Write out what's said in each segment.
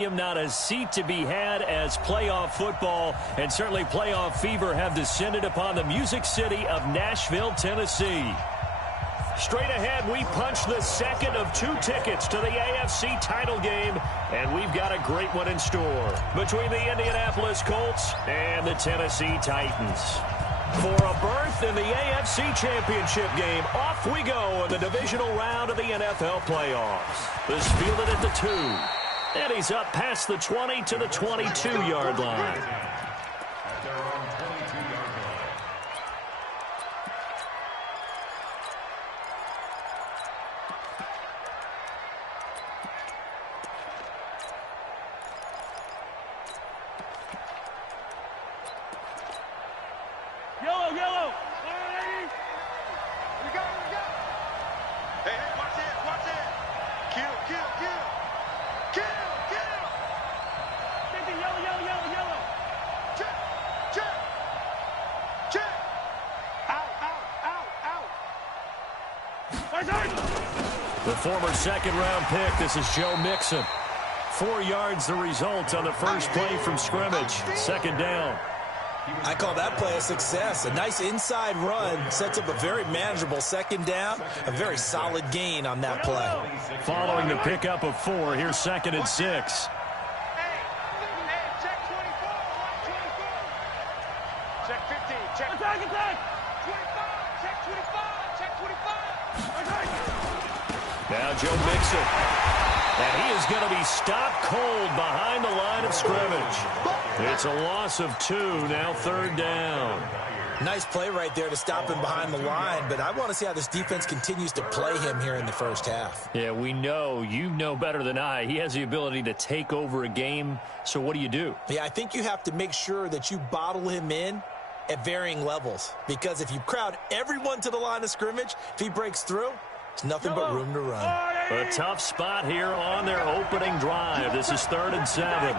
Not a seat to be had as playoff football and certainly playoff fever have descended upon the Music City of Nashville, Tennessee. Straight ahead, we punch the second of 2 tickets to the AFC title game, and we've got a great one in store between the Indianapolis Colts and the Tennessee Titans. For a berth in the AFC Championship game, off we go in the divisional round of the NFL playoffs. This fielded at the 2. And he's up past the 20 to the 22-yard line. Yellow, yellow. Here we go, here we go. Hey, watch it, watch it. Kill, kill, kill. Kill, kill. Yellow, yellow, yellow, yellow. Check, check, check. Out, out, out, out. The former second-round pick, this is Joe Mixon. 4 yards the result on the first play from scrimmage. Second down. I call that play a success. A nice inside run sets up a very manageable second down. A very solid gain on that play. Following the pickup of 4, here's 2nd and 6. Check 24, watch 24. Check 15, check. Attack, attack. 25, check 25, check 25. Attack. Now Joe Mixon. And he is going to be stopped cold behind the line of scrimmage. It's a loss of 2, now 3rd down. Nice play right there to stop him behind the line, but I want to see how this defense continues to play him here in the first half. Yeah, we know. You know better than I. He has the ability to take over a game, so what do? Yeah, I think you have to make sure that you bottle him in at varying levels, because if you crowd everyone to the line of scrimmage, if he breaks through, there's nothing but room to run. A tough spot here on their opening drive. This is 3rd and 7.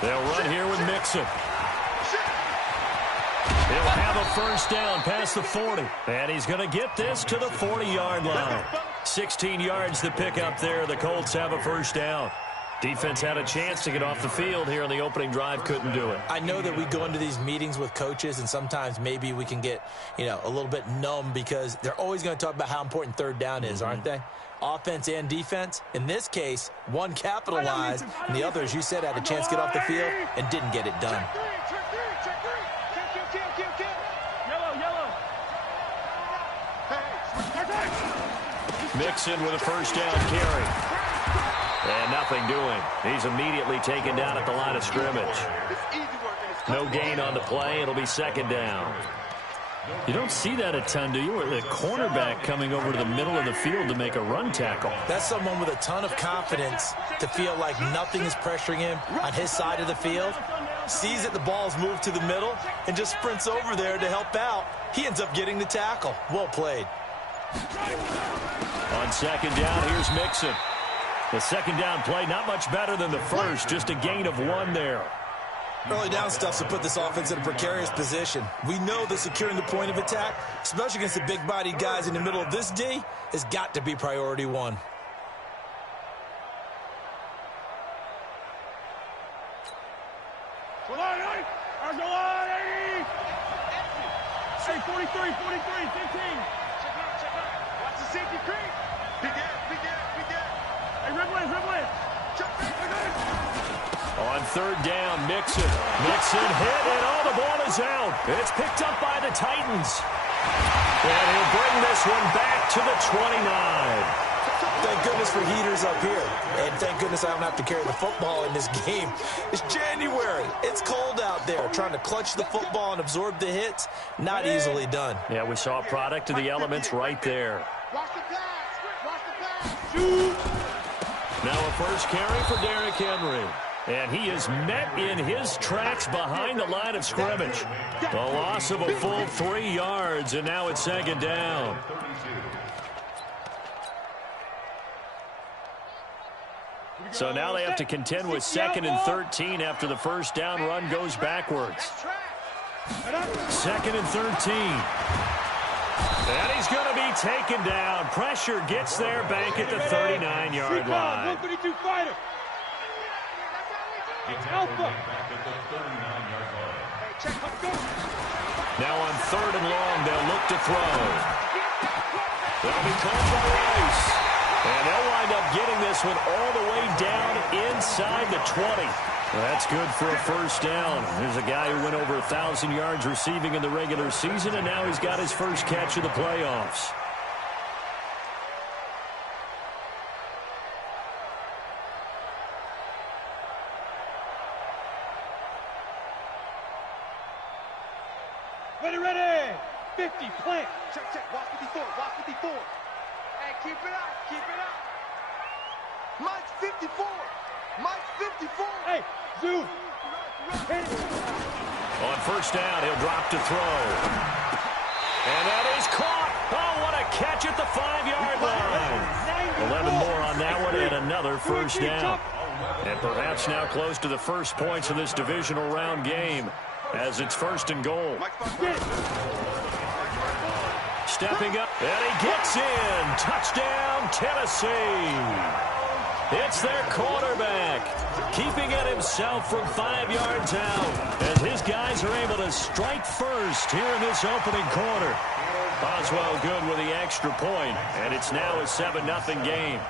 They'll run here with Mixon. He'll have a first down past the 40. And he's going to get this to the 40-yard line. 16 yards to pick up there. The Colts have a first down. Defense had a chance to get off the field here on the opening drive, couldn't do it. I know that we go into these meetings with coaches, and sometimes maybe we can get, a little bit numb because they're always going to talk about how important 3rd down is, aren't they? Offense and defense. In this case, one capitalized, and the other, as you said, had a chance to get off the field and didn't get it done. Mixon with a first down carry. And nothing doing. He's immediately taken down at the line of scrimmage. No gain on the play. It'll be 2nd down. You don't see that a ton, do you? Or the cornerback coming over to the middle of the field to make a run tackle. That's someone with a ton of confidence to feel like nothing is pressuring him on his side of the field. Sees that the ball's moved to the middle and just sprints over there to help out. He ends up getting the tackle. Well played. On 2nd down, here's Mixon. The 2nd down play, not much better than the first, just a gain of 1 there. Early down stuff to put this offense in a precarious position. We know that securing the point of attack, especially against the big-bodied guys in the middle of this D, has got to be priority 1. Hey, 43, 15. Check out. Watch the safety creep. Big gap. Hey, red wave. On 3rd down, Mixon. Mixon hit, and the ball is out. It's picked up by the Titans. And he'll bring this one back to the 29. Thank goodness for heaters up here. And thank goodness I don't have to carry the football in this game. It's January. It's cold out there. Trying to clutch the football and absorb the hits, not easily done. Yeah, we saw a product of the elements right there. Watch the pass. Now a first carry for Derrick Henry. And he is met in his tracks behind the line of scrimmage. A loss of a full 3 yards, and now it's 2nd down. So now they have to contend with 2nd and 13 after the first down run goes backwards. 2nd and 13. And he's going to be taken down. Pressure gets there back at the 39-yard line. Now on 3rd and long, they'll look to throw. They'll be called for Rice. And they'll wind up getting this one all the way down inside the 20. That's good for a first down. There's a guy who went over 1,000 yards receiving in the regular season, and now he's got his first catch of the playoffs. Ready. 50, plant. Check. Walk 54. Hey, keep it up. Mike's 54. Hey, Zoo. On first down, he'll drop to throw. And that is caught. Oh, what a catch at the 5-yard line. 11 more on that one and another first down. And perhaps now close to the first points of this divisional round game as it's 1st and goal. Stepping up, and he gets in. Touchdown, Tennessee. It's their quarterback, keeping it himself from 5 yards out, as his guys are able to strike first here in this opening quarter. Boswell good with the extra point, and it's now a 7-0 game.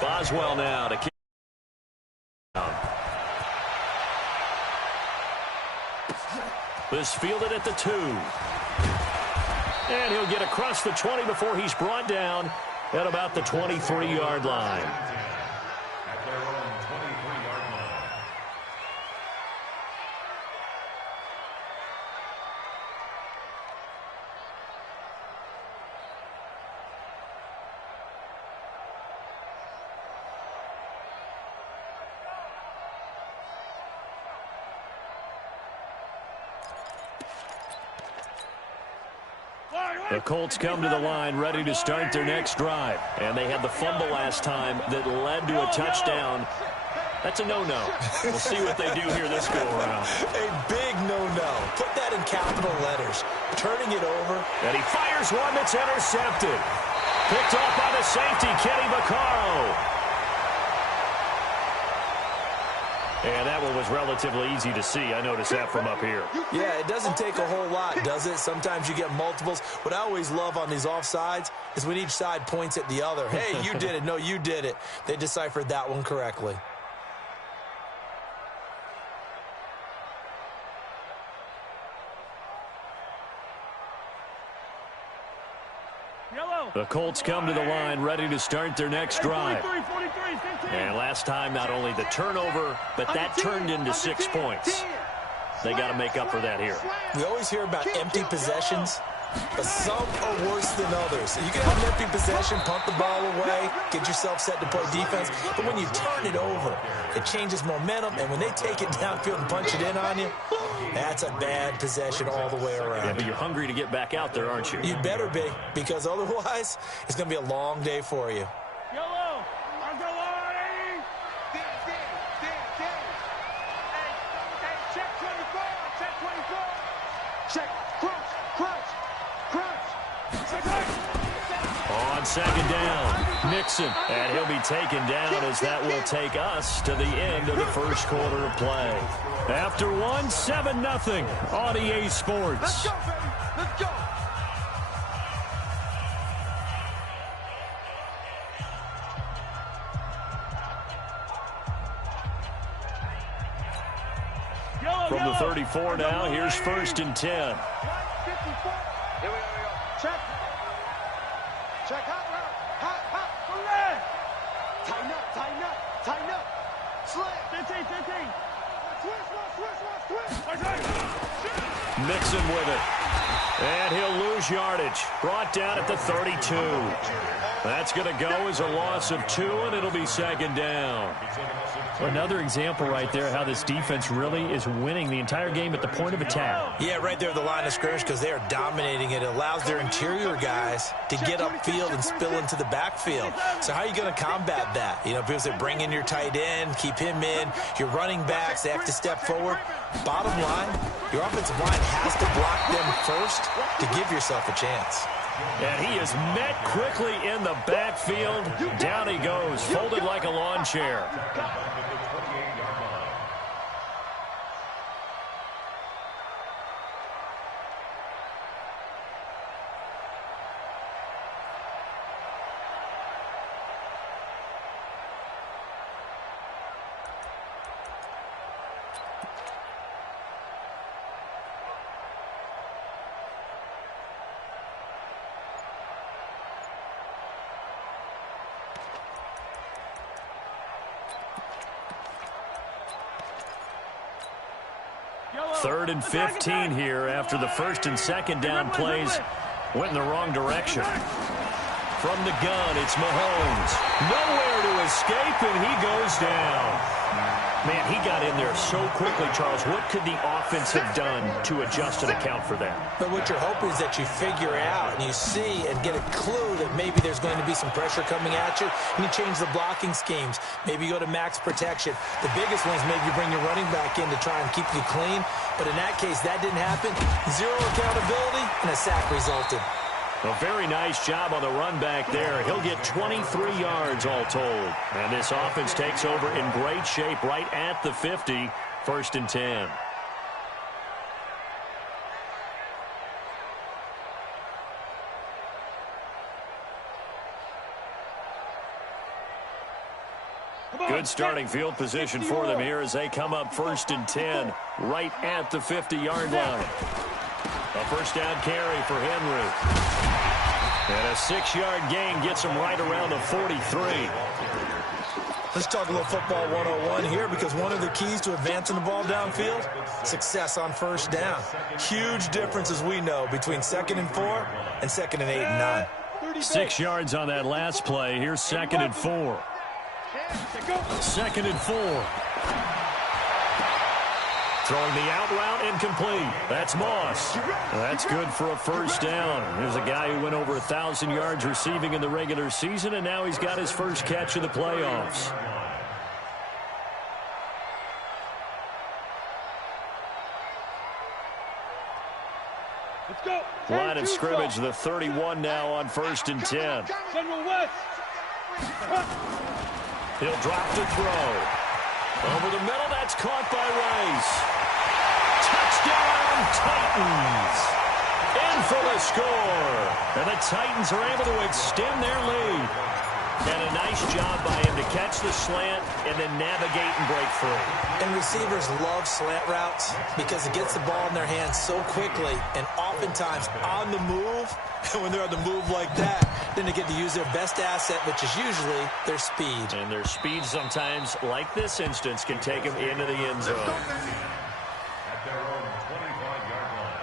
Boswell now to kick. This fielded at the 2. And he'll get across the 20 before he's brought down at about the 23-yard line. The Colts come to the line ready to start their next drive. And they had the fumble last time that led to a touchdown. That's a no-no. We'll see what they do here this go-around. A big no-no. Put that in capital letters. Turning it over. And he fires one that's intercepted. Picked off by the safety, Kenny Vaccaro. And that one was relatively easy to see. I noticed that from up here. Yeah, it doesn't take a whole lot, does it? Sometimes you get multiples. What I always love on these offsides is when each side points at the other. Hey, you did it. No, you did it. They deciphered that one correctly. The Colts come to the line ready to start their next drive. And last time, not only the turnover, but that turned into 6 points. They got to make up for that here. We always hear about empty possessions, but some are worse than others. You can have an empty possession, punt the ball away, get yourself set to play defense, but when you turn it over, it changes momentum, and when they take it downfield and punch it in on you, that's a bad possession all the way around. Yeah, but you're hungry to get back out there, aren't you? You better be, because otherwise, it's going to be a long day for you. Yellow, on the line. Hey, check 24, check 24. Check, crunch. On second down, Nixon, and he'll be taken down as that will take us to the end of the first quarter of play. After one, 7-0 on EA Sports. Let's go, baby. Let's go. From the 34 now, here's 1st and 10. 54. Here we go. Check. Hot. Tighten up. Slam. 15. Mixon with it. And he'll lose yardage. Brought down at the 32. That's going to go as a loss of 2, and it'll be second down. Another example right there how this defense really is winning the entire game at the point of attack. Yeah, right there at the line of scrimmage because they are dominating it. It allows their interior guys to get upfield and spill into the backfield. So how are you going to combat that? You know, because they bring in your tight end, keep him in. Your running backs, they have to step forward. Bottom line, your offensive line has to block them first to give yourself a chance. And he is met quickly in the backfield. Down he goes, folded like a lawn chair. Third and 15 here after the first and second down plays went in the wrong direction. From the gun, it's Mahomes. Nowhere to escape, and he goes down. Man, he got in there so quickly, Charles. What could the offense have done to adjust and account for that? But what you're hoping is that you figure out and you see and get a clue that maybe there's going to be some pressure coming at you, and you change the blocking schemes. Maybe you go to max protection. The biggest one is maybe you bring your running back in to try and keep you clean. But in that case, that didn't happen. Zero accountability, and a sack resulted. A very nice job on the run back there. He'll get 23 yards all told. And this offense takes over in great shape right at the 50, first and 10. Good starting field position for them here as they come up first and 10 right at the 50-yard line. A first down carry for Henry. And a 6-yard gain gets him right around the 43. Let's talk a little football 101 here because one of the keys to advancing the ball downfield, success on first down. Huge difference, as we know, between 2nd and 4 and 2nd and 8 and 9. 6 yards on that last play. Here's 2nd and 4. 2nd and 4. Throwing the out route incomplete. That's Moss. That's good for a first down. Here's a guy who went over 1,000 yards receiving in the regular season, and now he's got his first catch of the playoffs. Line of scrimmage, the 31 now on first and 10. He'll drop to throw. Over the middle, that's caught by Rice. Touchdown, Titans. In for the score. And the Titans are able to extend their lead. And a nice job by him to catch the slant and then navigate and break free. And receivers love slant routes because it gets the ball in their hands so quickly and oftentimes on the move. And when they're on the move like that, then they get to use their best asset, which is usually their speed. And their speed sometimes, like this instance, can take them into the end zone. At their own 25-yard line.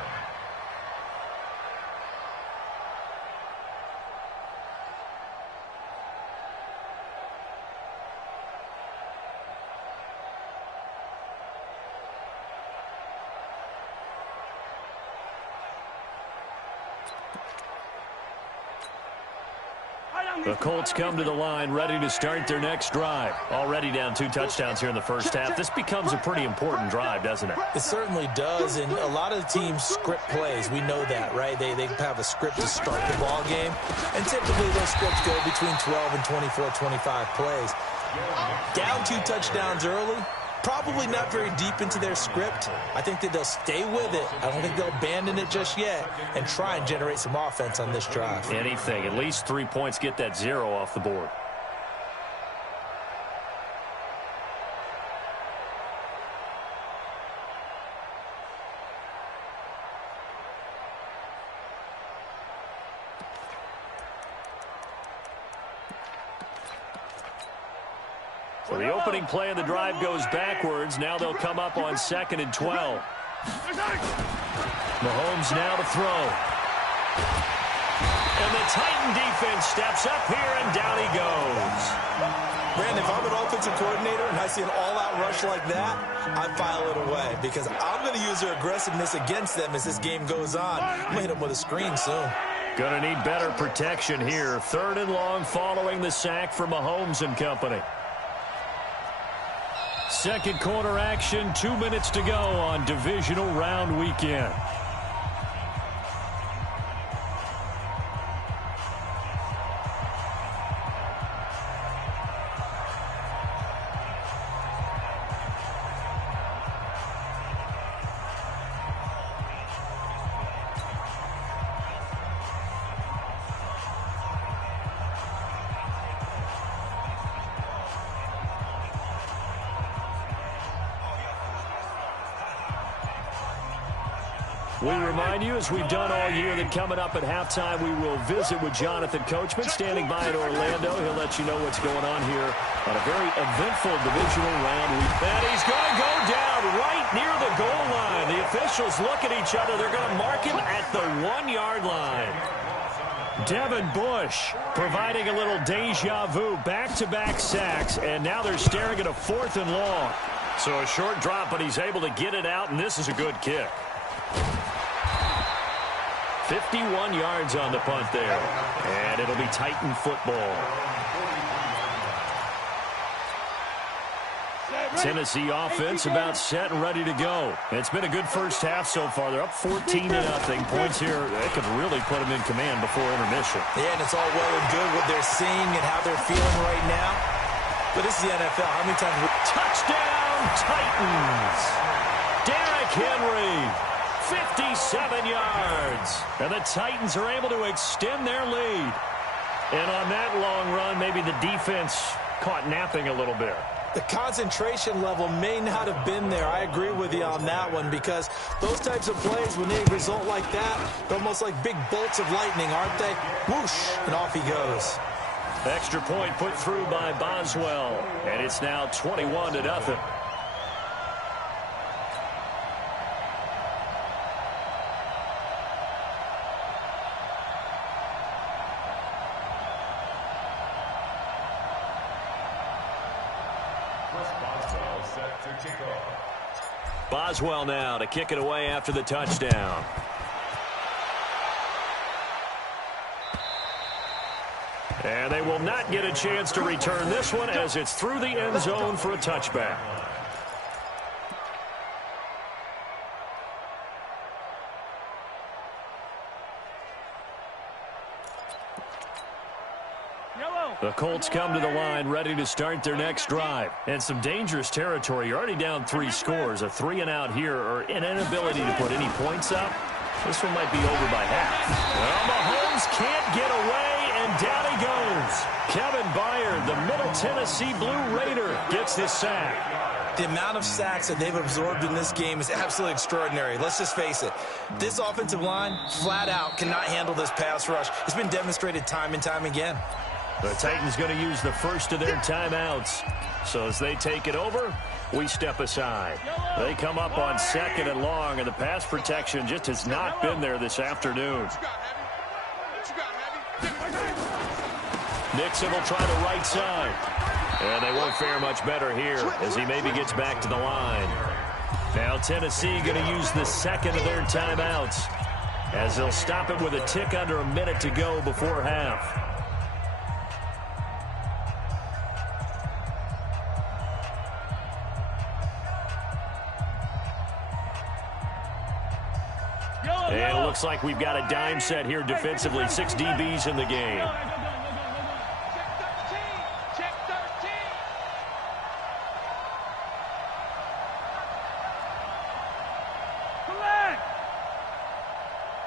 The Colts come to the line ready to start their next drive. Already down 2 touchdowns here in the first half. This becomes a pretty important drive, doesn't it? It certainly does, and a lot of the teams script plays. We know that, right? They have a script to start the ball game, and typically those scripts go between 12 and 24, 25 plays. Down 2 touchdowns early, probably not very deep into their script. I think that they'll stay with it. I don't think they'll abandon it just yet and try and generate some offense on this drive. Anything. At least 3 points, get that 0 off the board. So the opening play of the drive goes backwards. Now they'll come up on 2nd and 12. Mahomes now to throw. And the Titan defense steps up here, and down he goes. Brandon, if I'm an offensive coordinator and I see an all-out rush like that, I file it away because I'm going to use their aggressiveness against them as this game goes on. I'm going to hit them with a screen soon. Going to need better protection here. 3rd and long following the sack for Mahomes and company. Second quarter action, 2 minutes to go on divisional round weekend. We remind you, as we've done all year, that coming up at halftime, we will visit with Jonathan Coachman, standing by in Orlando. He'll let you know what's going on here on a very eventful divisional round week. And he's going to go down right near the goal line. The officials look at each other. They're going to mark him at the 1-yard line. Devin Bush providing a little deja vu, back-to-back sacks, and now they're staring at a 4th and long. So a short drop, but he's able to get it out, and this is a good kick. 51 yards on the punt there. And it'll be Titan football. Tennessee offense about set and ready to go. It's been a good first half so far. They're up 14-0. Points here, they could really put them in command before intermission. Yeah, and it's all well and good what they're seeing and how they're feeling right now. But this is the NFL. How many times? Touchdown, Titans! Derrick Henry. 57 yards. And the Titans are able to extend their lead. And on that long run, maybe the defense caught napping a little bit. The concentration level may not have been there. I agree with you on that one because those types of plays, when they result like that, they're almost like big bolts of lightning, aren't they? Whoosh, and off he goes. Extra point put through by Boswell. And it's now 21-0. Boswell now to kick it away after the touchdown. And they will not get a chance to return this one as it's through the end zone for a touchback. The Colts come to the line ready to start their next drive. And some dangerous territory. You're already down 3 scores. A 3-and-out here or an inability to put any points up. This one might be over by half. Well, Mahomes can't get away, and down he goes. Kevin Byard, the Middle Tennessee Blue Raider, gets the sack. The amount of sacks that they've absorbed in this game is absolutely extraordinary. Let's just face it. This offensive line, flat out, cannot handle this pass rush. It's been demonstrated time and time again. The Titans going to use the first of their timeouts. So as they take it over, we step aside. They come up on 2nd and long, and the pass protection just has not been there this afternoon. Nixon will try the right side. And they won't fare much better here as he maybe gets back to the line. Now Tennessee going to use the 2nd of their timeouts as they'll stop it with a tick under a minute to go before half. And it looks like we've got a dime set here defensively. 6 DBs in the game. Check 13.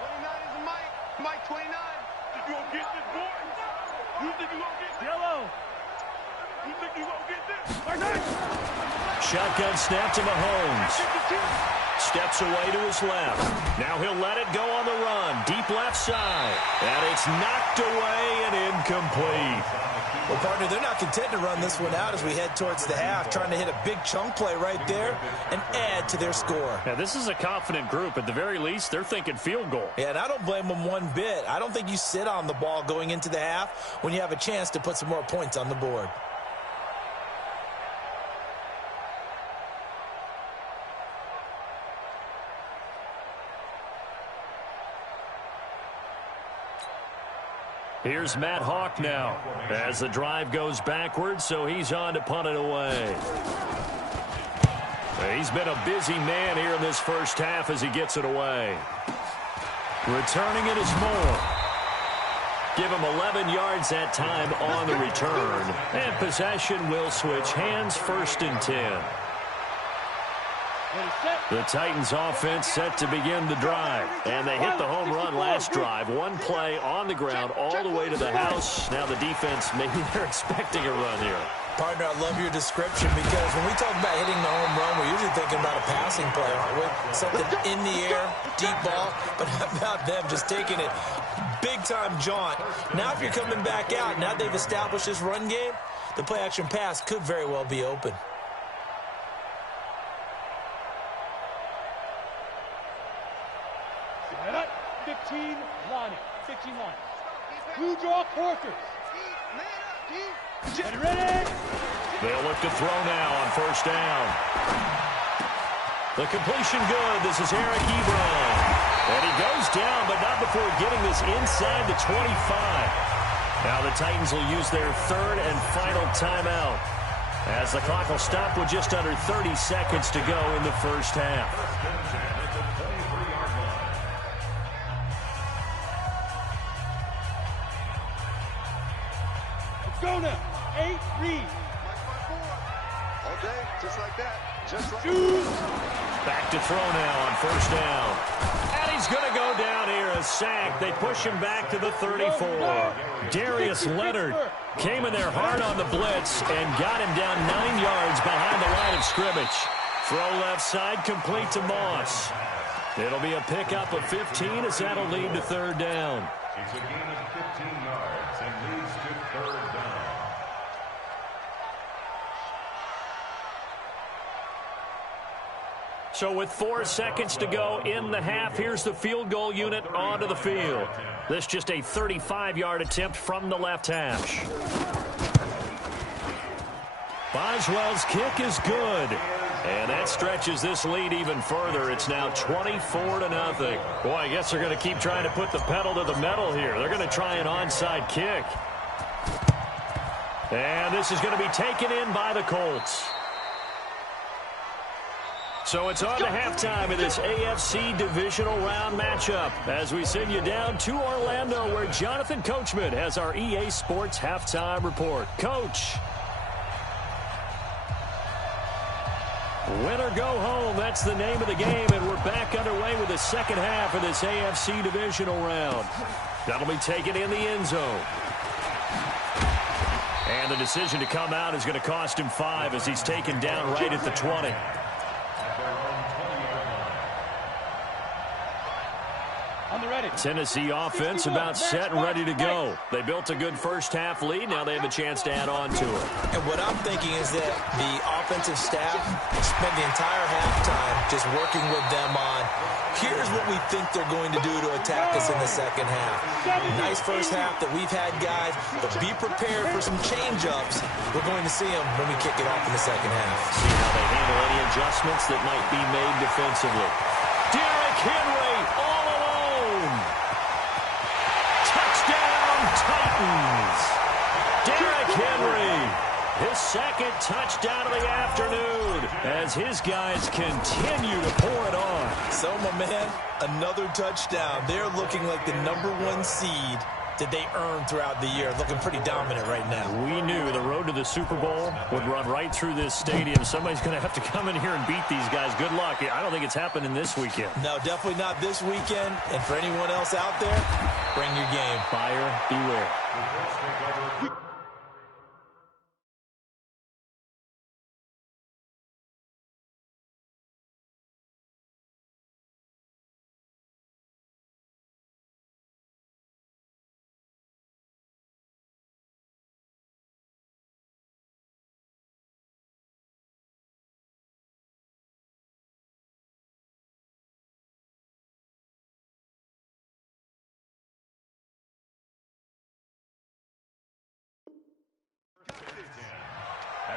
29 is a Mike. Mike 29. You gonna get this, boy? You think you gonna get this? Yellow. You think you gonna get this? Shotgun snap to Mahomes. Steps away to his left. Now he'll let it go on the run. Deep left side. And it's knocked away and incomplete. Well, partner, they're not content to run this one out as we head towards the half, trying to hit a big chunk play right there and add to their score. Yeah, this is a confident group. At the very least, they're thinking field goal. Yeah, and I don't blame them one bit. I don't think you sit on the ball going into the half when you have a chance to put some more points on the board. Here's Matt Hawk now as the drive goes backwards, so he's on to punt it away. He's been a busy man here in this first half as he gets it away. Returning it is Moore. Give him 11 yards that time on the return. And possession will switch hands, 1st and 10. The Titans offense set to begin the drive. And they hit the home run last drive. One play on the ground all the way to the house. Now the defense, maybe they're expecting a run here. Partner, I love your description because when we talk about hitting the home run, we're usually thinking about a passing play, aren't we? Something in the air, deep ball. But how about them just taking it big-time jaunt? Now if you're coming back out, now they've established this run game, the play-action pass could very well be open. Set up, 15 line, 15 line. Blue draw quarters. Ready? They'll look to throw now on 1st down. The completion good. This is Eric Ebron. And he goes down, but not before getting this inside the 25. Now the Titans will use their 3rd and final timeout as the clock will stop with just under 30 seconds to go in the first half. Go now. 8, read. All day, just like that. Just like Back to throw now on 1st down. And he's going to go down here, a sack. They push him back to the 34. Darius Leonard came in there hard on the blitz and got him down 9 yards behind the line of scrimmage. Throw left side, complete to Moss. It'll be a pickup of 15 as that'll lead to 3rd down. It's a gain of 15 yards and leads to 3rd down. So with 4 seconds to go in the half, here's the field goal unit onto the field. This just a 35-yard attempt from the left hash. Boswell's kick is good. And that stretches this lead even further. It's now 24-0. Boy, I guess they're going to keep trying to put the pedal to the metal here. They're going to try an onside kick. And this is going to be taken in by the Colts. So it's on to halftime of this AFC divisional round matchup as we send you down to Orlando where Jonathan Coachman has our EA Sports halftime report. Coach. Win or go home, that's the name of the game, and we're back underway with the second half of this AFC divisional round. That'll be taken in the end zone. And the decision to come out is going to cost him 5 as he's taken down right at the 20. On the ready. Tennessee offense about set and ready to go. They built a good first half lead. Now they have a chance to add on to it. And what I'm thinking is that the offensive staff spent the entire halftime just working with them on, here's what we think they're going to do to attack us in the second half. Nice first half that we've had, guys, but be prepared for some change-ups. We're going to see them when we kick it off in the second half. See how they handle any adjustments that might be made defensively. Derrick Henry all alone. Touchdown, Titans. Derrick Henry, his second touchdown of the afternoon as his guys continue to pour it on. So, my man, another touchdown. They're looking like the #1 seed that they earned throughout the year. Looking pretty dominant right now. We knew the road to the Super Bowl would run right through this stadium. Somebody's going to have to come in here and beat these guys. Good luck. I don't think it's happening this weekend. No, definitely not this weekend. And for anyone else out there, bring your game. Buyer beware.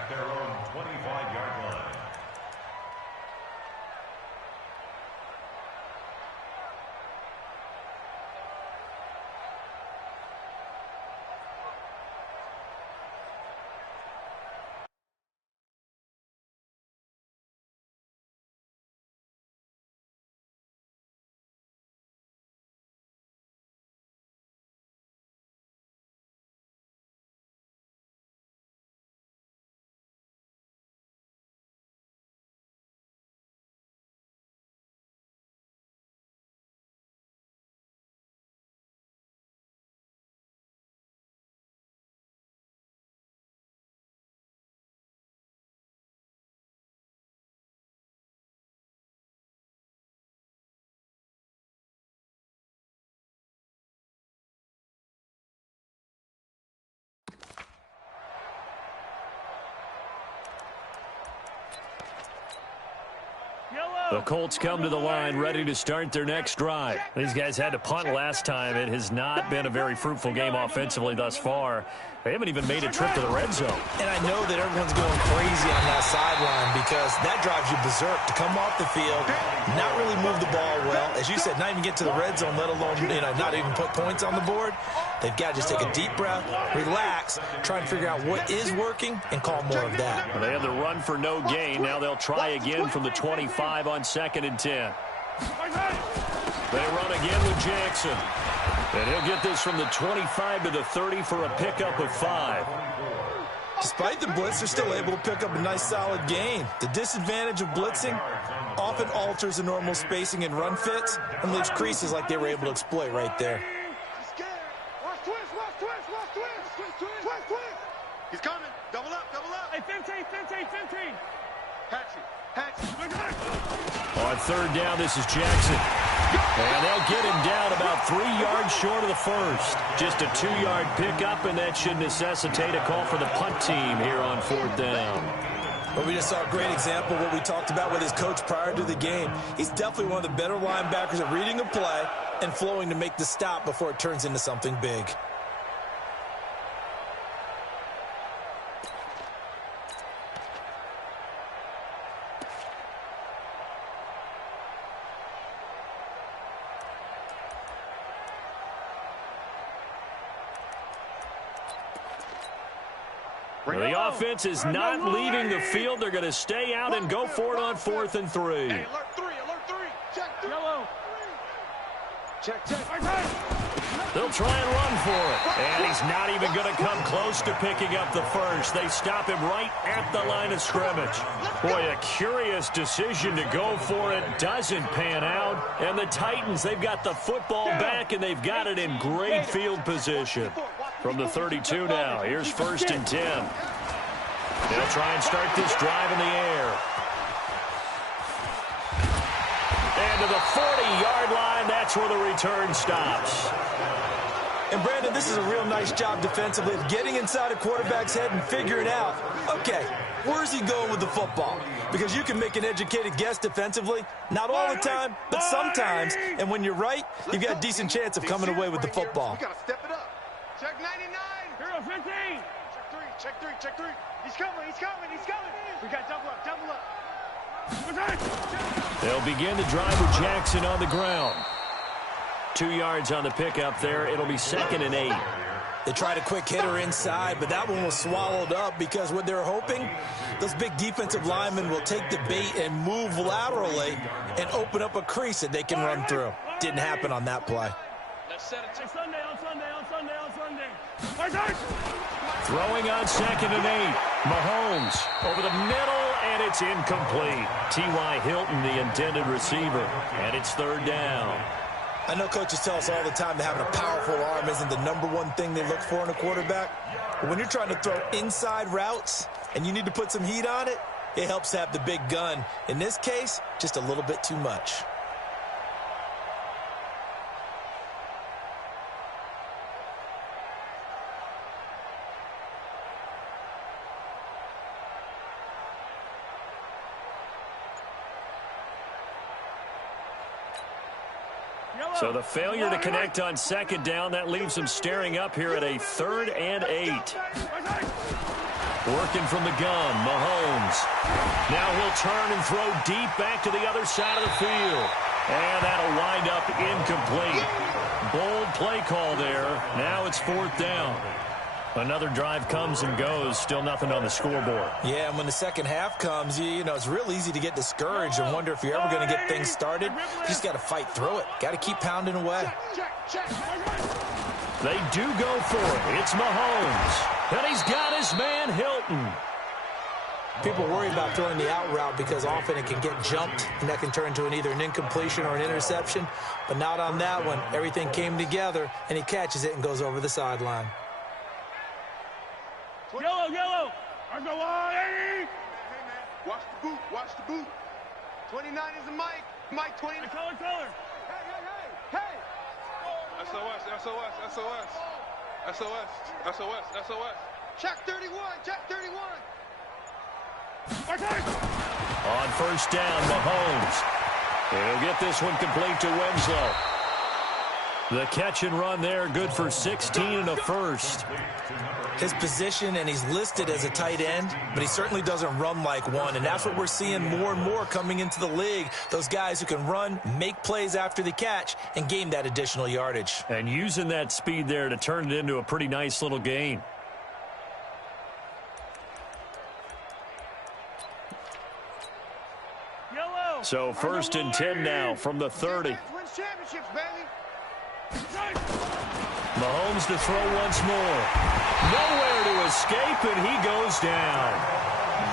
at their own 25-yard line. The Colts come to the line ready to start their next drive. These guys had to punt last time. It has not been a very fruitful game offensively thus far. They haven't even made a trip to the red zone. And I know that everyone's going crazy on that sideline because that drives you berserk to come off the field, not really move the ball well. As you said, not even get to the red zone, let alone not even put points on the board. They've got to just take a deep breath, relax, try and figure out what is working, and call more of that. Well, they had the run for no gain. Now they'll try again from the 25 on 2nd and 10. They run again with Jackson. And he'll get this from the 25 to the 30 for a pickup of 5. Despite the blitz, they're still able to pick up a nice solid gain. The disadvantage of blitzing often alters the normal spacing and run fits and leaves creases like they were able to exploit right there. He's coming. Double up, double up. Hey, 15. On 3rd down, this is Jackson. And they'll get him down about 3 yards short of the first. Just a 2-yard pickup, and that should necessitate a call for the punt team here on 4th down. Well, we just saw a great example of what we talked about with his coach prior to the game. He's definitely one of the better linebackers at reading a play and flowing to make the stop before it turns into something big. The offense is not leaving the field. They're going to stay out and go for it on 4th and 3. Hey, alert 3. Check 3. Yellow. Check. They'll try and run for it. And he's not even going to come close to picking up the first. They stop him right at the line of scrimmage. Boy, a curious decision to go for it. Doesn't pan out. And the Titans, they've got the football back, and they've got it in great field position. From the 32 now, here's 1st and 10. They'll try and start this drive in the air. And to the 40-yard line, that's where the return stops. And, Brandon, this is a real nice job defensively of getting inside a quarterback's head and figuring out, okay, where's he going with the football? Because you can make an educated guess defensively, not all the time, but sometimes. And when you're right, you've got a decent chance of coming away with the football. We got to step it up. Check 99. Hero 15. Check 3. He's coming. We got double up. They'll begin the drive with Jackson on the ground. 2 yards on the pickup there. It'll be 2nd and 8. They tried a quick hitter inside, but that one was swallowed up because what they're hoping, those big defensive linemen will take the bait and move laterally and open up a crease that they can run through. Didn't happen on that play. Throwing on 2nd and 8. Mahomes over the middle, and it's incomplete. T.Y. Hilton, the intended receiver, and it's 3rd down. I know coaches tell us all the time that having a powerful arm isn't the #1 thing they look for in a quarterback. But when you're trying to throw inside routes and you need to put some heat on it, it helps to have the big gun. In this case, just a little bit too much. So the failure to connect on 2nd down, that leaves them staring up here at a 3rd and 8. Working from the gun, Mahomes. Now he'll turn and throw deep back to the other side of the field. And that'll wind up incomplete. Bold play call there. Now it's 4th down. Another drive comes and goes. Still nothing on the scoreboard. Yeah, and when the second half comes, you know, it's real easy to get discouraged and wonder if you're ever going to get things started. You just got to fight through it. Got to keep pounding away. They do go for it. It's Mahomes. And he's got his man Hilton. People worry about throwing the out route because often it can get jumped, and that can turn into either an incompletion or an interception. But not on that one. Everything came together, and he catches it and goes over the sideline. Yellow, yellow. I go on, Hey, man. Watch the boot. Watch the boot. 29 is the mic. Mic 20. Color. Hey. SOS. Check 31. On first down, Mahomes. He'll get this one complete to Winslow. The catch and run there, good for 16 and a first. His position, and he's listed as a tight end, but he certainly doesn't run like one, and that's what we're seeing more and more coming into the league. Those guys who can run, make plays after the catch, and gain that additional yardage. And using that speed there to turn it into a pretty nice little gain. yellow. So 1st and 10 now from the 30. Wins championships, baby. Mahomes to throw once more. Nowhere to escape, and he goes down.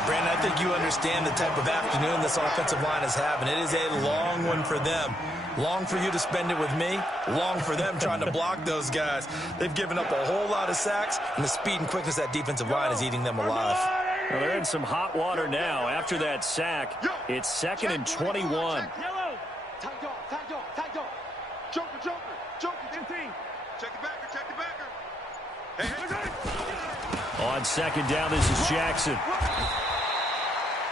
Brandon, I think you understand the type of afternoon this offensive line is having. It is a long one for them. Long for you to spend it with me. Long for them trying to block those guys. They've given up a whole lot of sacks, and the speed and quickness of that defensive line is eating them alive. Well, they're in some hot water now. After that sack, it's 2nd and 21. Yellow. Tight dog. Joker. 15. Check the backer. Hey. On 2nd down, this is Jackson.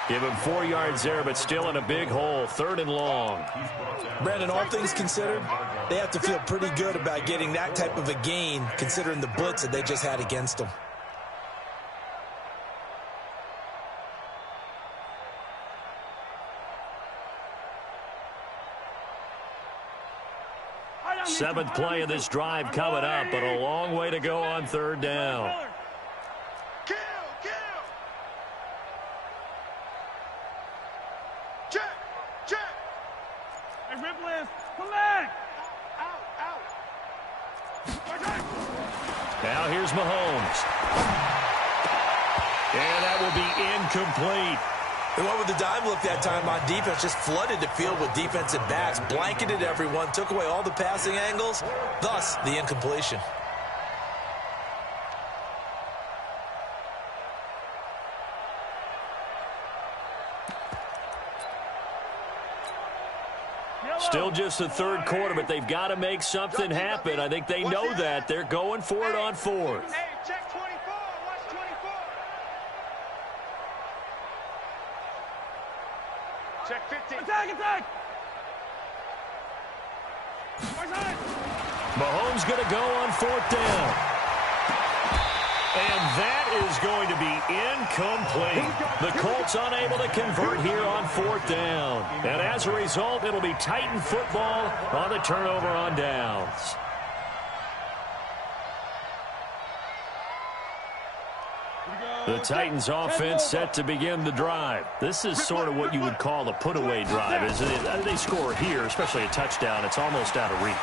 Give him 4 yards there, but still in a big hole. 3rd and long. Brandon, all things considered, they have to feel pretty good about getting that type of a gain, considering the blitz that they just had against them. Seventh play of this drive coming up, but a long way to go on 3rd down. Kill. Check. Hey, Ripley, come back. Out. Now here's Mahomes. And that will be incomplete. They went with the dime look that time on defense, just flooded the field with defensive backs, blanketed everyone, took away all the passing angles, thus the incompletion. Still just the 3rd quarter, but they've got to make something happen. I think they know that. They're going for it on 4th. Hey, check 24. Watch 24. Check 15. Attack. Mahomes going to go on 4th down. And that is going to be incomplete. The Colts unable to convert here on 4th down. And as a result, it'll be Titan football on the turnover on downs. The Titans offense set to begin the drive. This is sort of what you would call a put-away drive, isn't it? They score here, especially a touchdown. It's almost out of reach.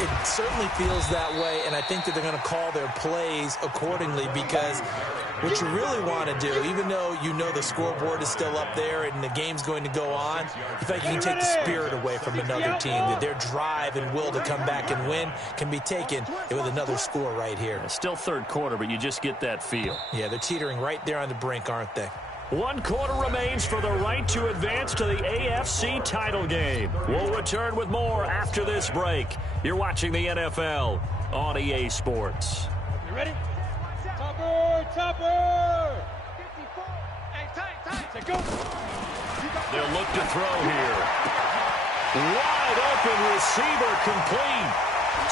It certainly feels that way, and I think that they're going to call their plays accordingly because what you really want to do, even though you know the scoreboard is still up there and the game's going to go on, in fact, you can take the spirit away from another team. That their drive and will to come back and win can be taken with another score right here. Still 3rd quarter, but you just get that feel. Yeah, they're teetering right there on the brink, aren't they? 1 quarter remains for the right to advance to the AFC title game. We'll return with more after this break. You're watching the NFL on EA Sports. You ready? Topper! 54. Hey, tight. Say go. They'll look to throw here. Wide open receiver complete.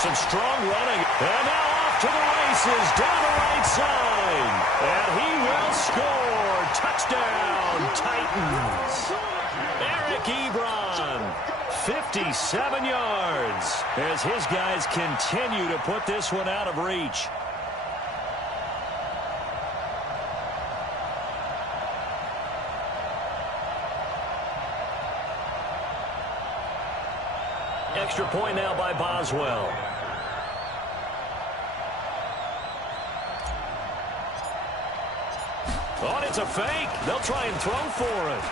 Some strong running. And now off to the races down the right side. And he will score. Touchdown, Titans. Eric Ebron, 57 yards as his guys continue to put this one out of reach. Extra point now by Boswell. Oh, and it's a fake. They'll try and throw for it.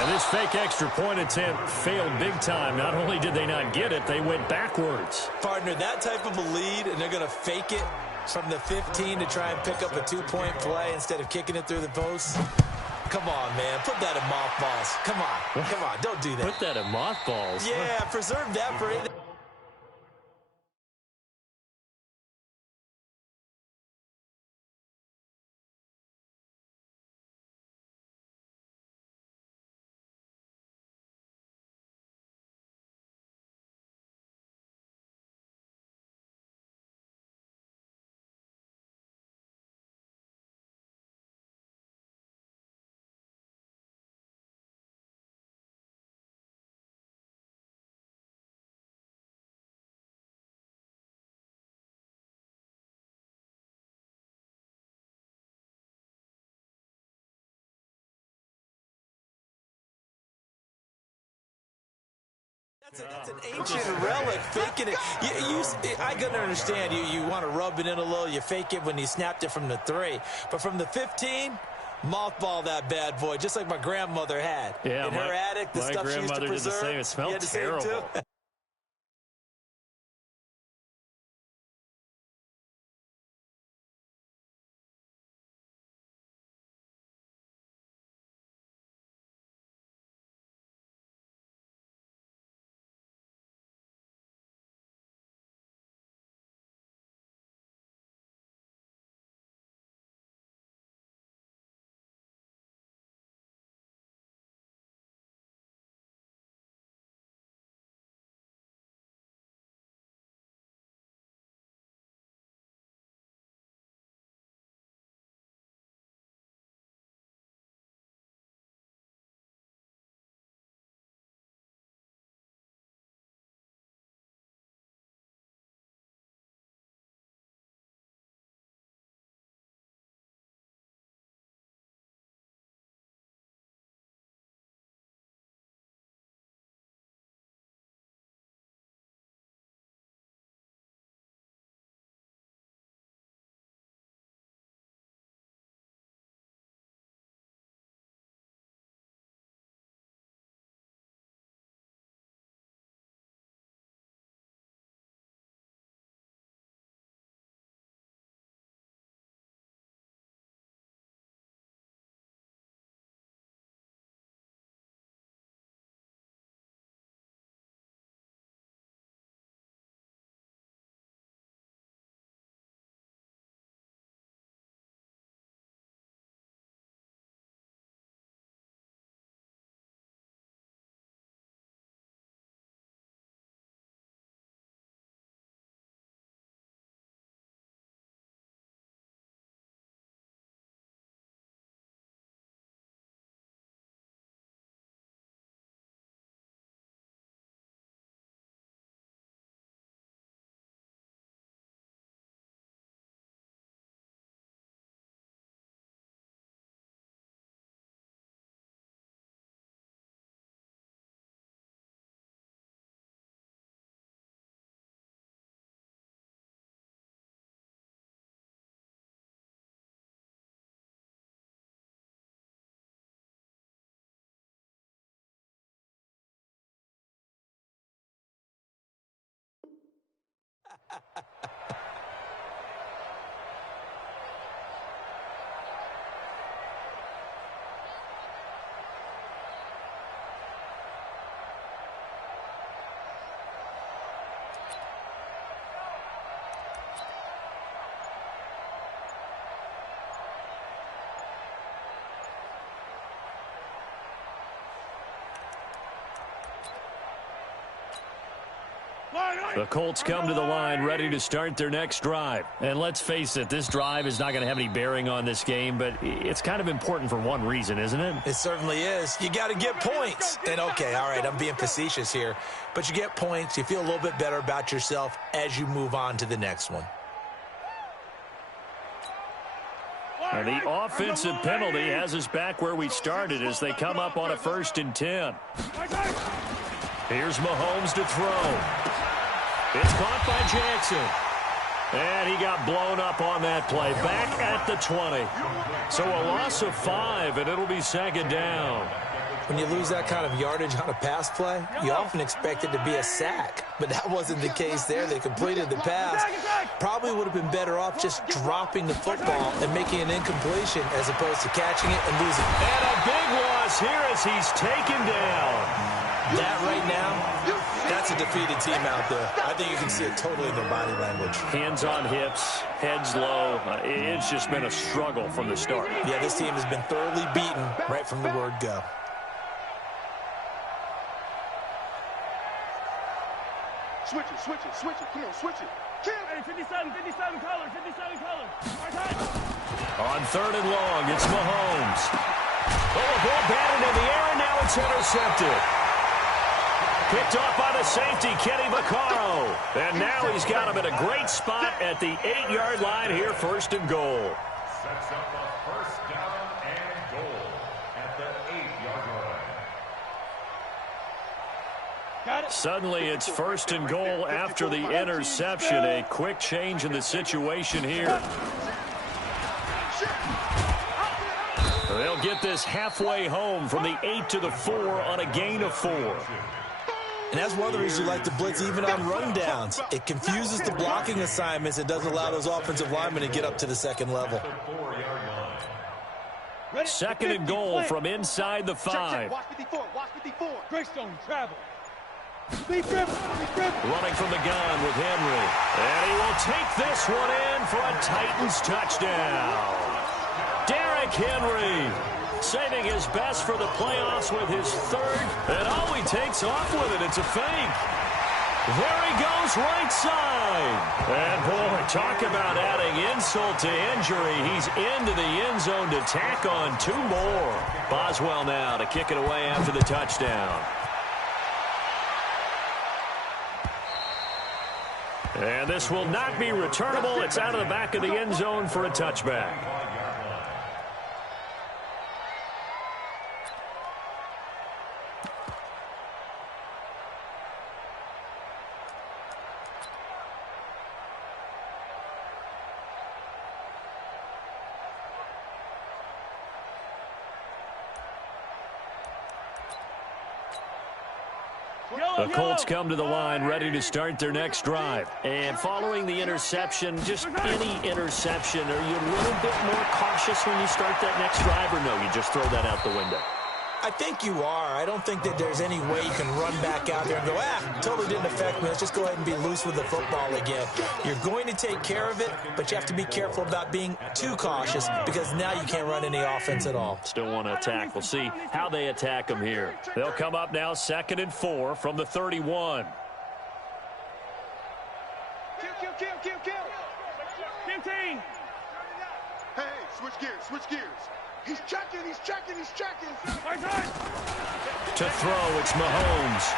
And this fake extra point attempt failed big time. Not only did they not get it, they went backwards. Partner, that type of a lead, and they're going to fake it from the 15 to try and pick up a 2-point play instead of kicking it through the post. Come on, man. Put that in mothballs. Come on. Come on. Don't do that. Put that in mothballs. Yeah, preserve that for it. That's an ancient relic, faking it. I can understand you want to rub it in a little. You fake it when you snapped it from the 3. But from the 15, mothball that bad boy, just like my grandmother had. Yeah, in her attic, the stuff she used to preserve. My grandmother did the same. It smelled terrible. The Colts come to the line ready to start their next drive. And let's face it, this drive is not going to have any bearing on this game, but it's kind of important for one reason, isn't it? It certainly is. You got to get points. And, okay, all right, I'm being facetious here. But you get points. You feel a little bit better about yourself as you move on to the next one. And the offensive penalty has us back where we started as they come up on a 1st and 10. Here's Mahomes to throw. It's caught by Jackson. And he got blown up on that play. Back at the 20. So a loss of 5, and it'll be 2nd down. When you lose that kind of yardage on a pass play, you often expect it to be a sack. But that wasn't the case there. They completed the pass. Probably would have been better off just dropping the football and making an incompletion as opposed to catching it and losing it. And a big loss here as he's taken down. That right now, that's a defeated team out there. I think you can see it totally in their body language. Hands on hips, heads low. It's just been a struggle from the start. Yeah, this team has been thoroughly beaten right from the word go. Switch it. Come on, switch it. Hey, 57 color. On 3rd and long, it's Mahomes. Oh, a ball batted in the air, and now it's intercepted. Picked off by the safety, Kenny Vaccaro. And now he's got him in a great spot at the 8-yard line here, 1st and goal. Sets up a 1st down and goal at the 8-yard line. Suddenly it's 1st and goal after the interception. A quick change in the situation here. They'll get this halfway home from the 8 to the 4 on a gain of 4. And that's one of the reasons you like to blitz even on rundowns. It confuses the blocking assignments. It doesn't allow those offensive linemen to get up to the 2nd level. 2nd and goal from inside the 5. Watch 54. Greystone, travel. Running from the gun with Henry. And he will take this one in for a Titans touchdown. Derrick Henry saving his best for the playoffs with his 3rd. And oh, he takes off with it. It's a fake. There he goes, right side. And boy, talk about adding insult to injury. He's into the end zone to tack on 2 more. Boswell now to kick it away after the touchdown. And this will not be returnable. It's out of the back of the end zone for a touchback. The Colts come to the line ready to start their next drive. And following the interception, just any interception, are you a little bit more cautious when you start that next drive, or no, you just throw that out the window? I think you are. I don't think that there's any way you can run back out there and go, totally didn't affect me. Let's just go ahead and be loose with the football again. You're going to take care of it, but you have to be careful about being too cautious because now you can't run any offense at all. Still want to attack. We'll see how they attack them here. They'll come up now 2nd and 4 from the 31. Kill. 15. Hey, switch gears. He's checking. To throw, it's Mahomes.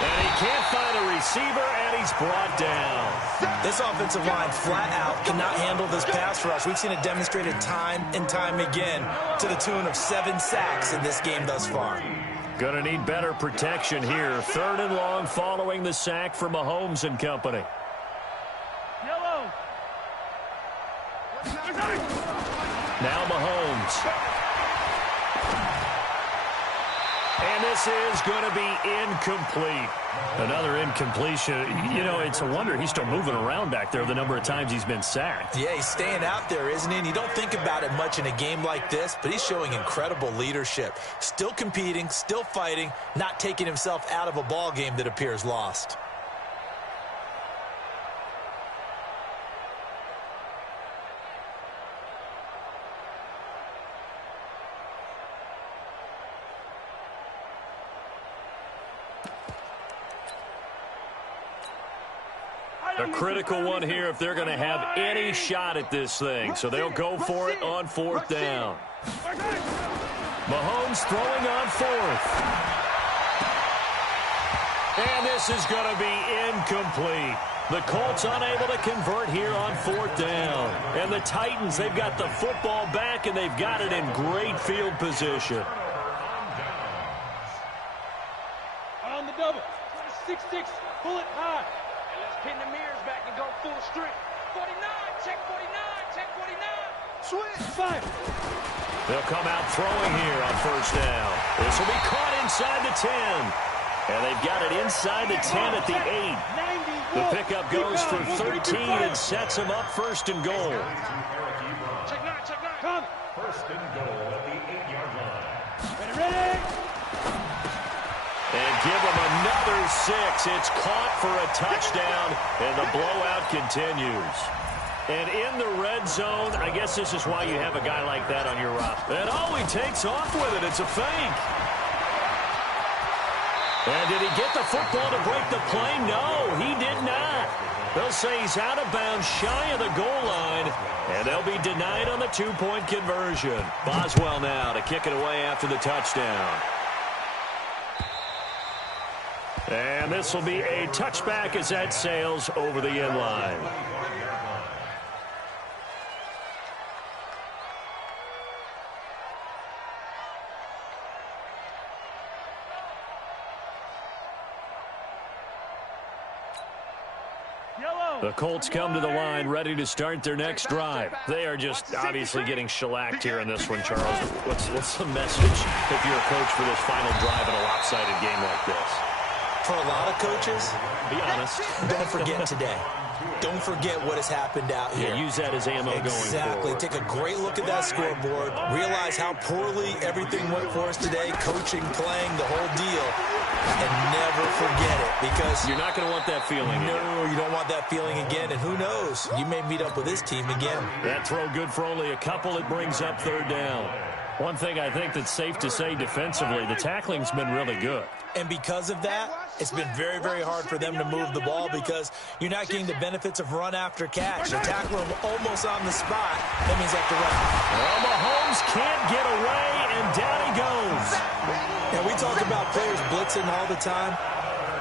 And he can't find a receiver, and he's brought down. This offensive line flat out cannot handle this pass rush. We've seen it demonstrated time and time again to the tune of 7 sacks in this game thus far. Gonna need better protection here. 3rd and long following the sack for Mahomes and company. Yellow. Now Mahomes. And this is going to be incomplete. Another incompletion. You know, it's a wonder he's still moving around back there the number of times he's been sacked. Yeah, he's staying out there, isn't he? And you don't think about it much in a game like this, but he's showing incredible leadership. Still competing, still fighting, not taking himself out of a ball game that appears lost. A critical one here if they're going to have any shot at this thing. So they'll go for it on 4th down. Mahomes throwing on 4th. And this is going to be incomplete. The Colts unable to convert here on 4th down. And the Titans, they've got the football back, and they've got it in great field position. On the double. 6-6, pull it high. And let's pin the mirrors back and go full strength. 49, check 49, check 49. Switch. 5. They'll come out throwing here on 1st down. This will be caught inside the 10. And they've got it inside the 10 at the 8. The pickup goes for 13 and sets them up 1st and goal. Check 9, check 9. Come. 1st and goal at the 8-yard line. Ready. And give them another 6. It's caught for a touchdown, and the blowout continues. And in the red zone, I guess this is why you have a guy like that on your roster. And oh, he takes off with it. It's a fake. And did he get the football to break the play? No, he did not. They'll say he's out of bounds shy of the goal line, and they'll be denied on the 2-point conversion. Boswell now to kick it away after the touchdown. And this will be a touchback as that sails over the end line. The Colts come to the line ready to start their next drive. They are just obviously getting shellacked here in this one, Charles. What's the message if you're a coach for this final drive in a lopsided game like this? For a lot of coaches, Be honest. don't forget today. Don't forget what has happened out here. Yeah, use that as ammo going forward. Exactly. Take a great look at that scoreboard. Realize how poorly everything went for us today. Coaching, playing, the whole deal. And never forget it, because You're not going to want that feeling again. no, you don't want that feeling again. And who knows? You may meet up with this team again. That throw good for only a couple. It brings up 3rd down. One thing I think that's safe to say defensively, the tackling's been really good. And because of that, it's been very, very hard for them to move the ball because you're not getting the benefits of run after catch. The tackler almost on the spot. That means they have to run. Well, Mahomes can't get away, and down he goes. And we talk about players blitzing all the time.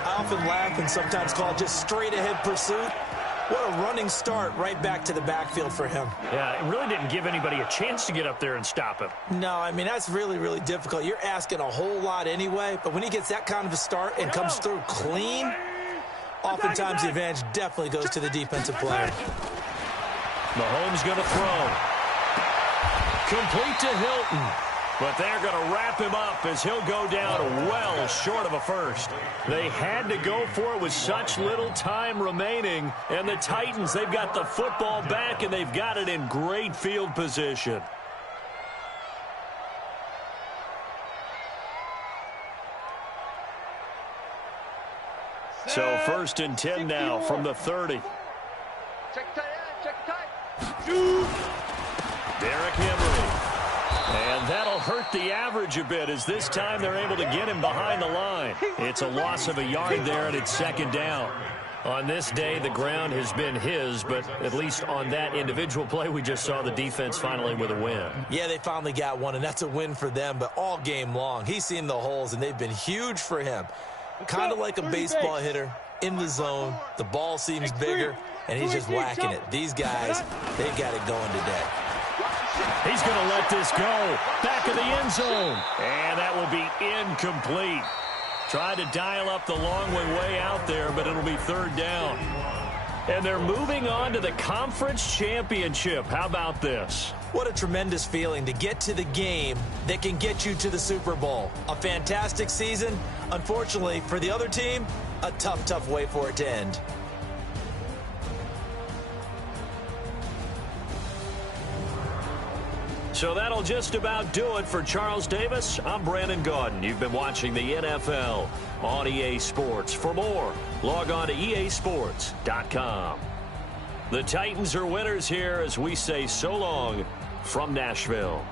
I often laugh and sometimes call it just straight-ahead pursuit. What a running start right back to the backfield for him. Yeah, it really didn't give anybody a chance to get up there and stop him. No, I mean, that's really, really difficult. You're asking a whole lot anyway, but when he gets that kind of a start and comes through clean, oftentimes the advantage definitely goes to the defensive player. Mahomes going to throw. Complete to Hilton. But they're going to wrap him up as he'll go down well short of a first. They had to go for it with such little time remaining. And the Titans, they've got the football back, and they've got it in great field position. So 1st and 10 now from the 30. Check tight end, check tight. Derrick Henry. And that'll hurt the average a bit as this time they're able to get him behind the line. It's a loss of a yard there, and it's 2nd down. On this day, the ground has been his, but at least on that individual play, we just saw the defense finally with a win. Yeah, they finally got one, and that's a win for them, but all game long, he's seen the holes, and they've been huge for him. Kind of like a baseball hitter in the zone. The ball seems bigger, and he's just whacking it. These guys, they've got it going today. He's going to let this go. Back of the end zone. And that will be incomplete. Tried to dial up the long way out there, but it'll be 3rd down. And they're moving on to the conference championship. How about this? What a tremendous feeling to get to the game that can get you to the Super Bowl. A fantastic season. Unfortunately, for the other team, a tough, tough way for it to end. So that'll just about do it for Charles Davis. I'm Brandon Gaudin. You've been watching the NFL on EA Sports. For more, log on to easports.com. The Titans are winners here as we say so long from Nashville.